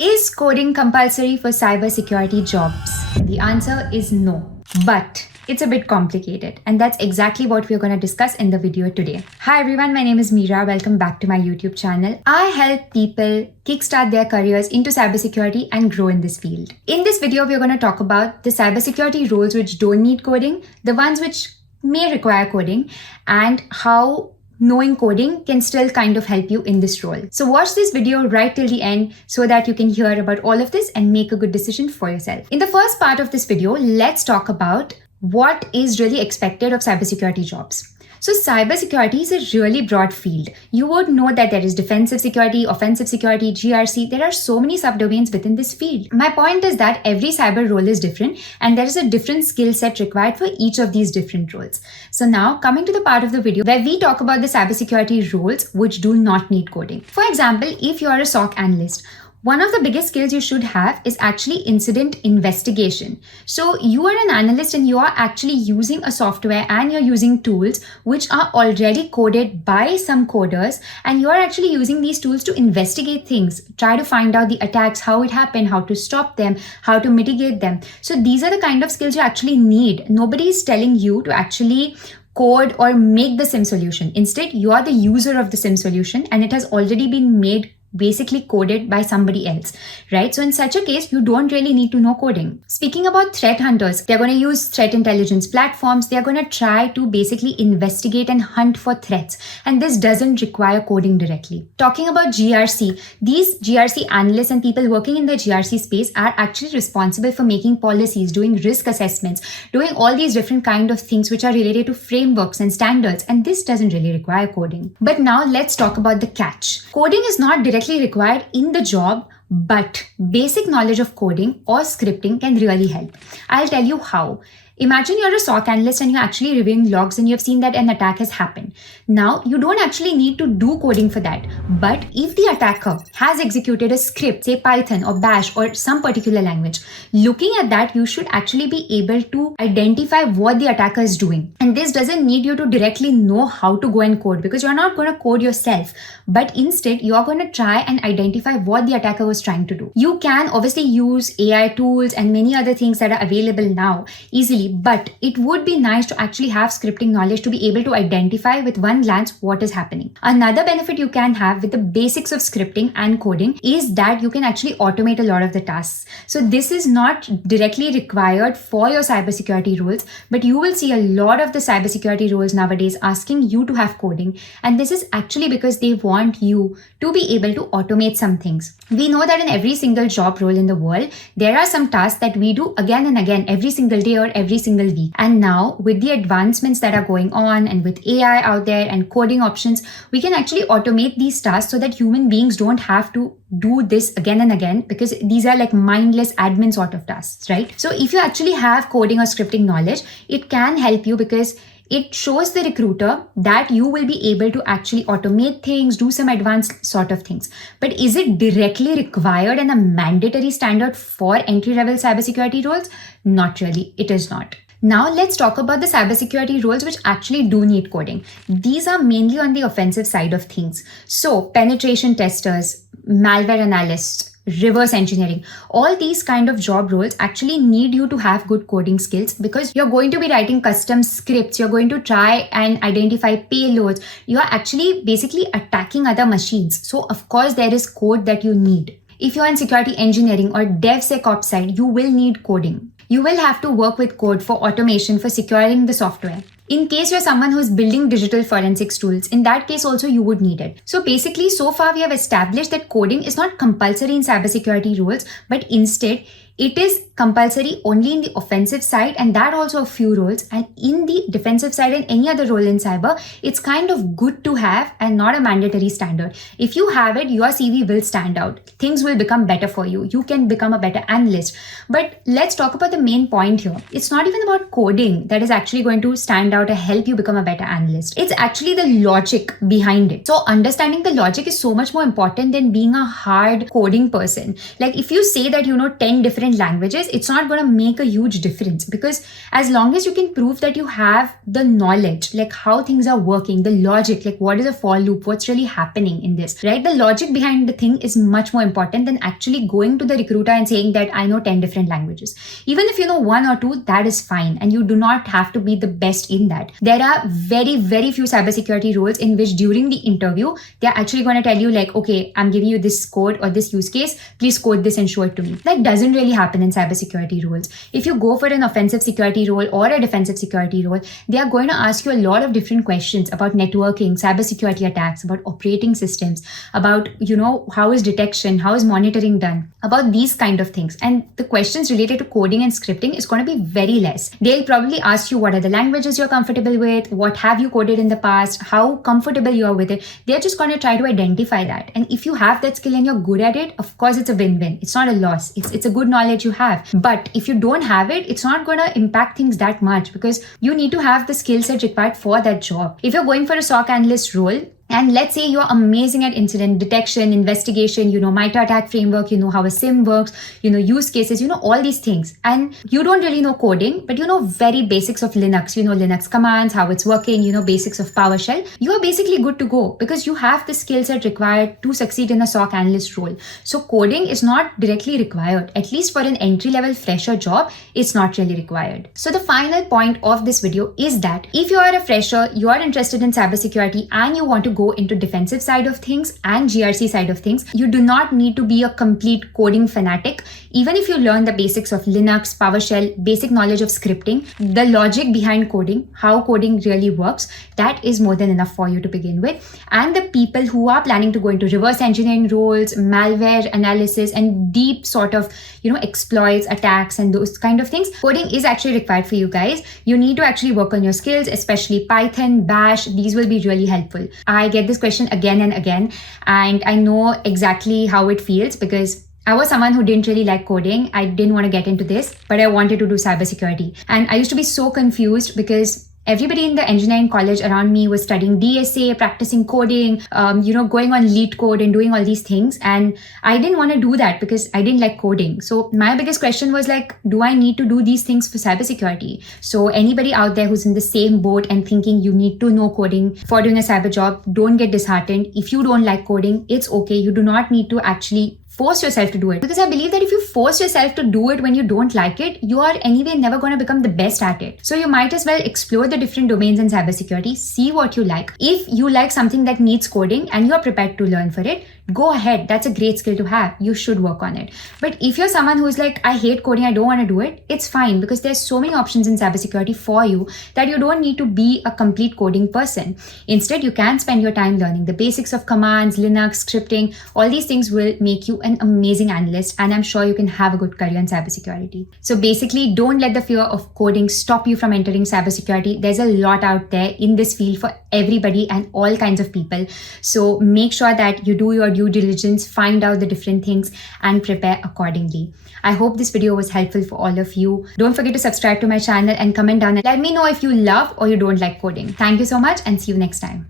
Is coding compulsory for cybersecurity jobs? The answer is no. But it's a bit complicated, and that's exactly what we're going to discuss in the video today. Hi everyone, my name is Meera. Welcome back to my YouTube channel. I help people kickstart their careers into cybersecurity and grow in this field. In this video, we're going to talk about the cybersecurity roles which don't need coding, the ones which may require coding, and how knowing coding can still kind of help you in this role. So watch this video right till the end so that you can hear about all of this and make a good decision for yourself. In the first part of this video, let's talk about what is really expected of cybersecurity jobs. So cybersecurity is a really broad field. You would know that there is defensive security, offensive security, GRC. There are so many subdomains within this field. My point is that every cyber role is different and there is a different skill set required for each of these different roles. So now coming to the part of the video where we talk about the cybersecurity roles which do not need coding. For example, if you are a SOC analyst, one of the biggest skills you should have is actually incident investigation. So you are an analyst and you are actually using a software and you're using tools which are already coded by some coders, and you are actually using these tools to investigate things, try to find out the attacks, how it happened, how to stop them, how to mitigate them. So these are the kind of skills you actually need. Nobody is telling you to actually code or make the SIM solution. Instead, you are the user of the SIM solution and it has already been made basically coded by somebody else, right? So in such a case, you don't really need to know coding. Speaking about threat hunters, they're going to use threat intelligence platforms. They're going to try to basically investigate and hunt for threats. And this doesn't require coding directly. Talking about GRC, these GRC analysts and people working in the GRC space are actually responsible for making policies, doing risk assessments, doing all these different kind of things which are related to frameworks and standards. And this doesn't really require coding. But now let's talk about the catch. Coding is not directly required in the job, but basic knowledge of coding or scripting can really help. I'll tell you how. Imagine you're a SOC analyst and you're actually reviewing logs and you've seen that an attack has happened. Now, you don't actually need to do coding for that. But if the attacker has executed a script, say Python or Bash or some particular language, looking at that, you should actually be able to identify what the attacker is doing. And this doesn't need you to directly know how to go and code, because you're not going to code yourself. But instead, you're going to try and identify what the attacker was trying to do. You can obviously use AI tools and many other things that are available now easily. But it would be nice to actually have scripting knowledge to be able to identify with one glance what is happening. Another benefit you can have with the basics of scripting and coding is that you can actually automate a lot of the tasks. So this is not directly required for your cybersecurity roles, but you will see a lot of the cybersecurity roles nowadays asking you to have coding. And this is actually because they want you to be able to automate some things. We know that in every single job role in the world, there are some tasks that we do again and again every single day or every single week. And now with the advancements that are going on and with AI out there and coding options, we can actually automate these tasks so that human beings don't have to do this again and again, because these are like mindless admin sort of tasks, right? So if you actually have coding or scripting knowledge, it can help you because it shows the recruiter that you will be able to actually automate things, do some advanced sort of things. But is it directly required and a mandatory standard for entry-level cybersecurity roles? Not really, it is not. Now let's talk about the cybersecurity roles which actually do need coding. These are mainly on the offensive side of things. So penetration testers, malware analysts, reverse engineering, all these kind of job roles actually need you to have good coding skills, because you're going to be writing custom scripts, you're going to try and identify payloads, you're actually basically attacking other machines. So of course there is code that you need. If you're in security engineering or DevSecOps side, you will need coding. You will have to work with code for automation, for securing the software. In case you're someone who's building digital forensics tools, in that case also you would need it. So basically, so far we have established that coding is not compulsory in cybersecurity roles, but instead it is compulsory only in the offensive side, and that also a few roles. And in the defensive side and any other role in cyber, it's kind of good to have and not a mandatory standard. If you have it, your CV will stand out. Things will become better for you. You can become a better analyst. But let's talk about the main point here. It's not even about coding that is actually going to stand out or help you become a better analyst. It's actually the logic behind it. So understanding the logic is so much more important than being a hard coding person. Like if you say that you know 10 different different languages, it's not going to make a huge difference, because as long as you can prove that you have the knowledge, like how things are working, the logic, like what is a for loop, what's really happening in this, right? The logic behind the thing is much more important than actually going to the recruiter and saying that I know 10 different languages. Even if you know one or two, that is fine, and you do not have to be the best in that. There are very, very few cybersecurity roles in which during the interview, they're actually going to tell you like, okay, I'm giving you this code or this use case, please code this and show it to me. That doesn't really happen in cybersecurity roles. If you go for an offensive security role or a defensive security role, they are going to ask you a lot of different questions about networking, cybersecurity attacks, about operating systems, about, how is detection, how is monitoring done, about these kind of things. And the questions related to coding and scripting is going to be very less. They'll probably ask you what are the languages you're comfortable with, what have you coded in the past, how comfortable you are with it. They're just going to try to identify that. And if you have that skill and you're good at it, of course it's a win-win. It's not a loss. It's a good knowledge you have. But if you don't have it, it's not going to impact things that much, because you need to have the skill set required for that job. If you're going for a SOC analyst role, and let's say you're amazing at incident detection, investigation, MITRE ATT&CK framework, how a SIM works, use cases, all these things. And you don't really know coding, but you know very basics of Linux, Linux commands, how it's working, basics of PowerShell. You are basically good to go, because you have the skill set required to succeed in a SOC analyst role. So coding is not directly required. At least for an entry-level fresher job, it's not really required. So the final point of this video is that if you are a fresher, you are interested in cybersecurity, and you want to go into defensive side of things and GRC side of things, you do not need to be a complete coding fanatic. Even if you learn the basics of Linux, PowerShell, basic knowledge of scripting, the logic behind coding, how coding really works, that is more than enough for you to begin with. And the people who are planning to go into reverse engineering roles, malware analysis, and deep sort of, exploits, attacks, and those kind of things, coding is actually required for you guys. You need to actually work on your skills, especially Python, Bash. These will be really helpful. I get this question again and again, and I know exactly how it feels, because I was someone who didn't really like coding. I didn't want to get into this, but I wanted to do cybersecurity. And I used to be so confused, because everybody in the engineering college around me was studying DSA, practicing coding, going on LeetCode and doing all these things. And I didn't want to do that because I didn't like coding. So my biggest question was like, do I need to do these things for cybersecurity? So anybody out there who's in the same boat and thinking you need to know coding for doing a cyber job, don't get disheartened. If you don't like coding, it's okay. You do not need to actually force yourself to do it, because I believe that if you force yourself to do it when you don't like it, you are anyway never going to become the best at it. So you might as well explore the different domains in cybersecurity, see what you like. If you like something that needs coding and you're prepared to learn for it, go ahead. That's a great skill to have. You should work on it. But if you're someone who's like, I hate coding, I don't want to do it, it's fine, because there's so many options in cybersecurity for you that you don't need to be a complete coding person. Instead, you can spend your time learning the basics of commands, Linux, scripting. All these things will make you an amazing analyst, and I'm sure you can have a good career in cybersecurity. So basically, don't let the fear of coding stop you from entering cybersecurity. There's a lot out there in this field for everybody and all kinds of people. So make sure that you do your due diligence, find out the different things, and prepare accordingly. I hope this video was helpful for all of you. Don't forget to subscribe to my channel and comment down and let me know if you love or you don't like coding. Thank you so much, and see you next time.